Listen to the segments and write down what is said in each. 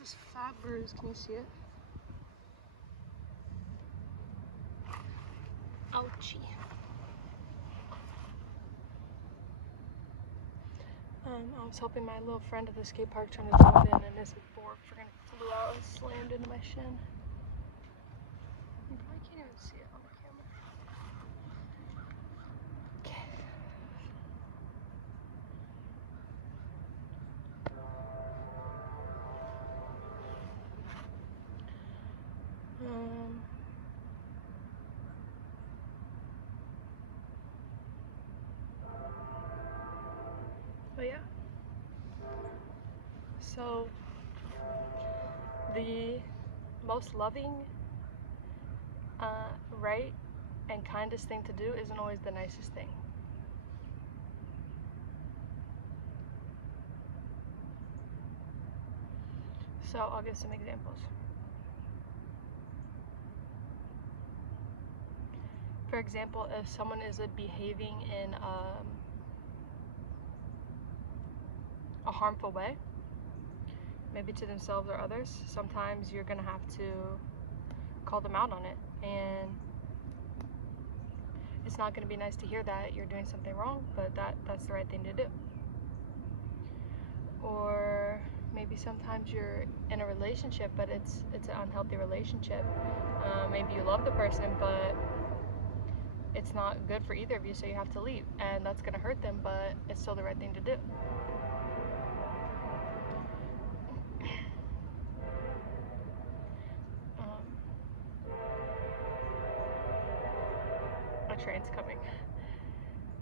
this fat bruise. Can you see it? Ouchie. I was helping my little friend at the skate park trying to jump in, and this board freaking flew out and slammed into my shin. You probably can't even see it on the camera. Okay. But yeah. So the most loving, right, and kindest thing to do isn't always the nicest thing. So I'll give some examples. For example, if someone is behaving in a harmful way, maybe to themselves or others, sometimes you're gonna have to call them out on it, and it's not gonna be nice to hear that you're doing something wrong, but that's the right thing to do. Or maybe sometimes you're in a relationship, but it's an unhealthy relationship. Maybe you love the person, but it's not good for either of you, so you have to leave, and that's gonna hurt them, but it's still the right thing to do. A train's coming.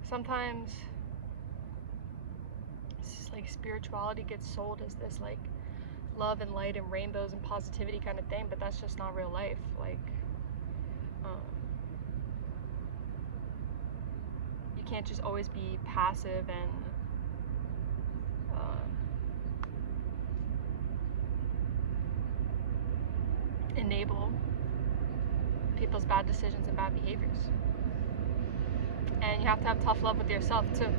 Sometimes it's just like spirituality gets sold as this like love and light and rainbows and positivity kind of thing, but that's just not real life. Like, you can't just always be passive and enable people's bad decisions and bad behaviors. And you have to have tough love with yourself too.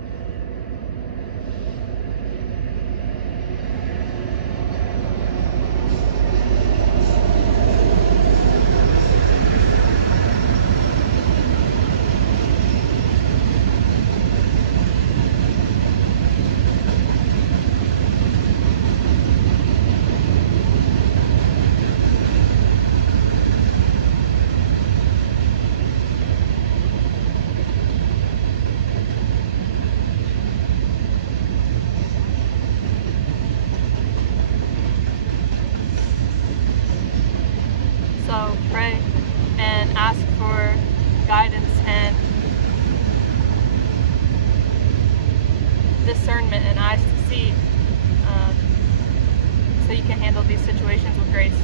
So pray and ask for guidance and discernment and eyes to see, so you can handle these situations with grace.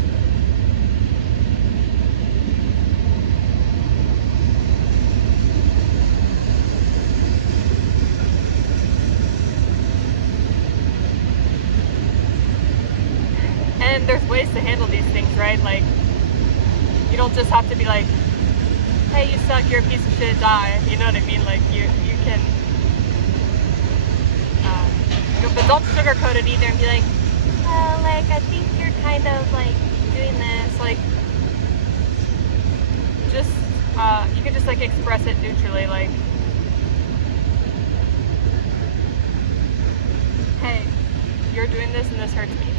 And there's ways to handle these things, right? Like, you don't just have to be like, hey, you suck, you're a piece of shit, die. You know what I mean? Like, you can, but don't sugarcoat it either and be like, like, I think you're kind of like doing this. Like, just, you can just like express it neutrally, like, hey, you're doing this and this hurts me.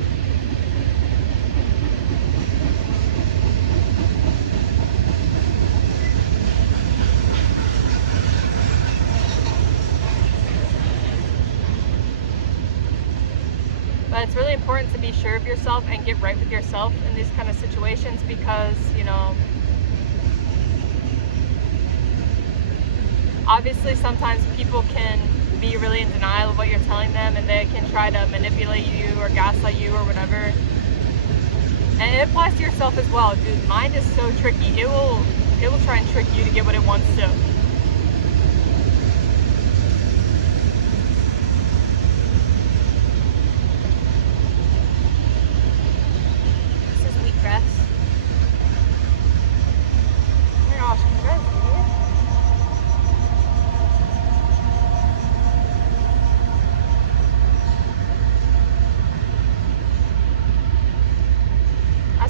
But it's really important to be sure of yourself and get right with yourself in these kind of situations, because, you know, obviously sometimes people can be really in denial of what you're telling them, and they can try to manipulate you or gaslight you or whatever. And it applies to yourself as well, dude. Mind is so tricky. It will try and trick you to get what it wants to.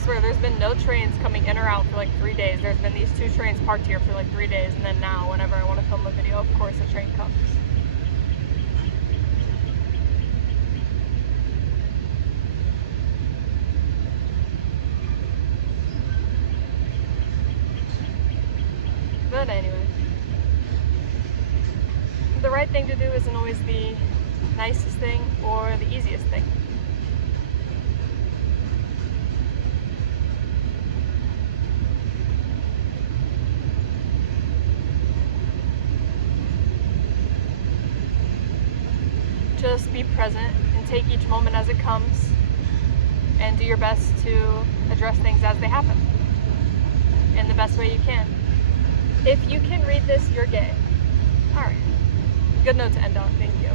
swear, there's been no trains coming in or out for like 3 days. There's been these 2 trains parked here for like 3 days, and then now, whenever I want to film a video, of course, a train comes. But anyway, the right thing to do isn't always the nicest thing or the easiest thing. Just be present and take each moment as it comes and do your best to address things as they happen in the best way you can. If you can read this, you're gay. Alright. Good note to end on. Thank you.